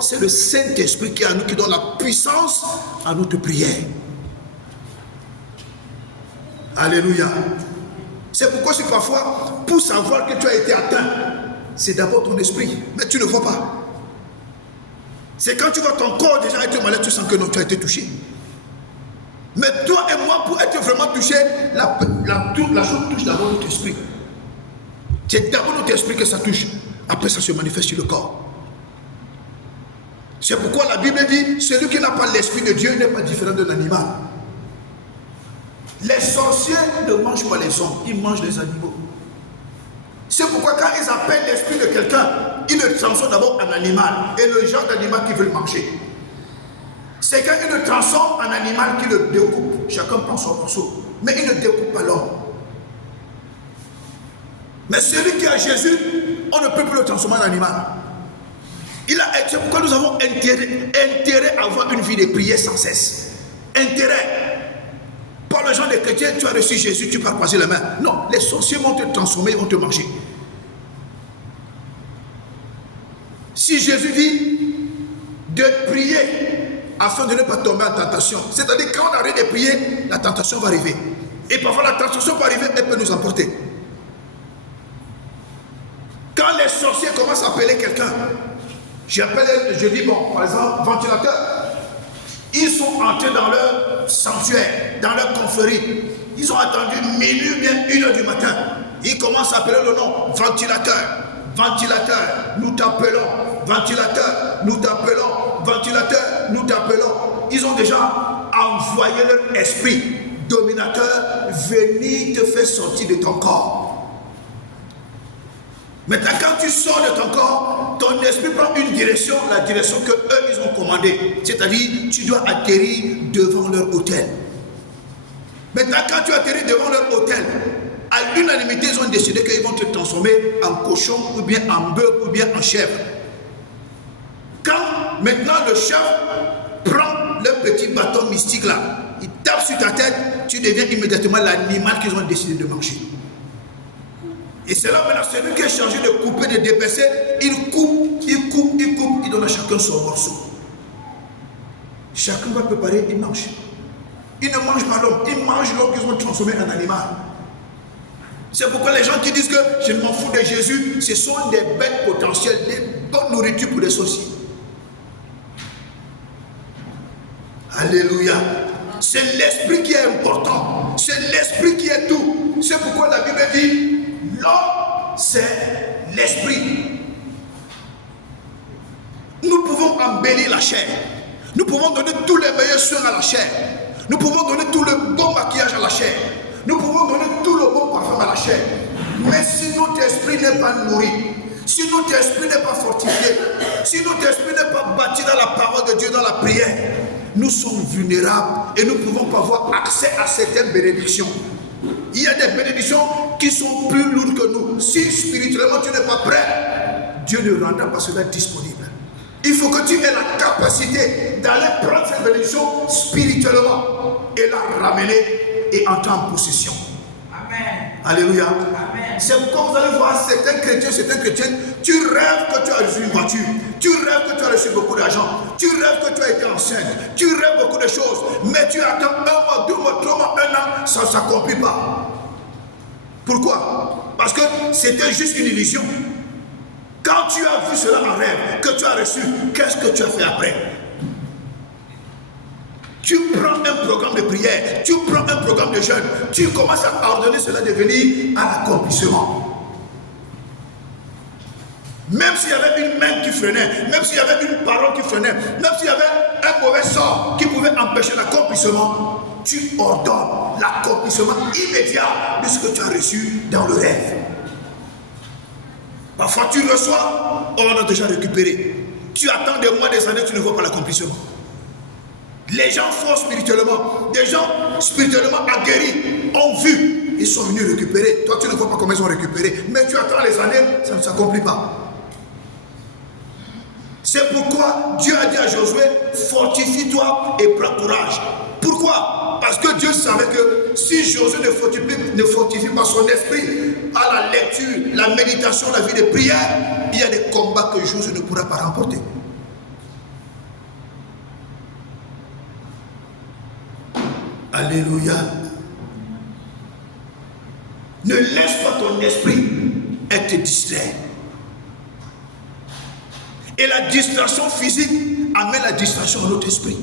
c'est le Saint-Esprit qui est en nous, qui donne la puissance à notre prière. Alléluia. C'est pourquoi si parfois, pour savoir que tu as été atteint, c'est d'abord ton esprit, mais tu ne vois pas. C'est quand tu vois ton corps déjà être malade, tu sens que non, tu as été touché. Mais toi et moi, pour être vraiment touché, la chose touche d'abord notre esprit. C'est d'abord notre esprit que ça touche. Après, ça se manifeste sur le corps. C'est pourquoi la Bible dit, celui qui n'a pas l'esprit de Dieu n'est pas différent d'un animal. Les sorciers ne mangent pas les hommes, ils mangent les animaux. C'est pourquoi quand ils appellent l'esprit de quelqu'un, ils le transforment d'abord en animal. Et le genre d'animal qu'ils veulent manger. C'est quand ils le transforment en animal qu'ils le découpent. Chacun prend son morceau. Mais ils ne découpent pas l'homme. Mais celui qui a Jésus, on ne peut plus le transformer en animal. C'est pourquoi nous avons intérêt à avoir une vie de prière sans cesse. Intérêt. Pas le genre de chrétien, tu as reçu Jésus, tu peux croiser les mains. Non, les sorciers vont te transformer, ils vont te manger. Si Jésus dit de prier afin de ne pas tomber en tentation, c'est-à-dire quand on arrête de prier, la tentation va arriver. Et parfois la tentation peut arriver, elle peut nous emporter. Quand les sorciers commencent à appeler quelqu'un, je dis bon, par exemple, ventilateur. Ils sont entrés dans leur sanctuaire, dans leur confrérie. Ils ont attendu minuit, bien 1h du matin. Ils commencent à appeler le nom, ventilateur, ventilateur, nous t'appelons, ventilateur, nous t'appelons, ventilateur, nous t'appelons. Ils ont déjà envoyé leur esprit dominateur venir te faire sortir de ton corps. Maintenant, quand tu sors de ton corps, ton esprit prend une direction, la direction que eux ils ont commandée. C'est-à-dire, tu dois atterrir devant leur autel. Maintenant, quand tu atterris devant leur autel, à l'unanimité, ils ont décidé qu'ils vont te transformer en cochon, ou bien en bœuf, ou bien en chèvre. Quand maintenant le chef prend le petit bâton mystique là, il tape sur ta tête, tu deviens immédiatement l'animal qu'ils ont décidé de manger. Et c'est là maintenant celui qui est chargé de couper, de dépecer, il coupe, il donne à chacun son morceau. Chacun va préparer, il mange. Il ne mange pas l'homme, il mange l'homme qu'ils ont transformé en animal. C'est pourquoi les gens qui disent que je ne m'en fous de Jésus, ce sont des bêtes potentielles, des bonnes nourritures pour les sorciers. Alléluia. C'est l'esprit qui est important, c'est l'esprit qui est tout. C'est pourquoi la Bible dit l'homme, c'est l'esprit. Nous pouvons embellir la chair. Nous pouvons donner tous les meilleurs soins à la chair. Nous pouvons donner tout le bon maquillage à la chair. Nous pouvons donner tout le bon parfum à la chair. Mais si notre esprit n'est pas nourri, si notre esprit n'est pas fortifié, si notre esprit n'est pas bâti dans la parole de Dieu, dans la prière, nous sommes vulnérables et nous ne pouvons pas avoir accès à certaines bénédictions. Il y a des bénédictions qui sont plus lourdes que nous. Si spirituellement tu n'es pas prêt, Dieu ne rendra pas cela disponible. Il faut que tu aies la capacité d'aller prendre cette bénédiction spirituellement et la ramener et entrer en possession. Amen. Alléluia. Amen. C'est pourquoi vous allez voir certains chrétiens, tu rêves que tu as reçu une voiture, tu rêves que tu as reçu beaucoup d'argent, tu rêves que tu as été enceinte, tu rêves beaucoup de choses, mais tu attends 1 mois, 2 mois, 3 mois, 1 an, ça ne s'accomplit pas. Pourquoi? Parce que c'était juste une illusion. Quand tu as vu cela en rêve, que tu as reçu, qu'est-ce que tu as fait après? Tu prends un programme de prière, tu prends un programme de jeûne, tu commences à ordonner cela de venir à l'accomplissement. Même s'il y avait une main qui freinait, même s'il y avait une parole qui freinait, même s'il y avait un mauvais sort qui pouvait empêcher l'accomplissement, tu ordonnes l'accomplissement immédiat de ce que tu as reçu dans le rêve. Parfois tu reçois, on a déjà récupéré. Tu attends des mois, des années, tu ne vois pas l'accomplissement. Les gens forts spirituellement, des gens spirituellement aguerris, ont vu, ils sont venus récupérer. Toi, tu ne vois pas comment ils ont récupéré, mais tu attends les années, ça ne s'accomplit pas. C'est pourquoi Dieu a dit à Josué, fortifie-toi et prends courage. Pourquoi? Parce que Dieu savait que si Josué ne fortifie pas son esprit à la lecture, la méditation, la vie de prière, il y a des combats que Josué ne pourra pas remporter. Alléluia. Ne laisse pas ton esprit être distrait. Et la distraction physique amène la distraction à notre esprit.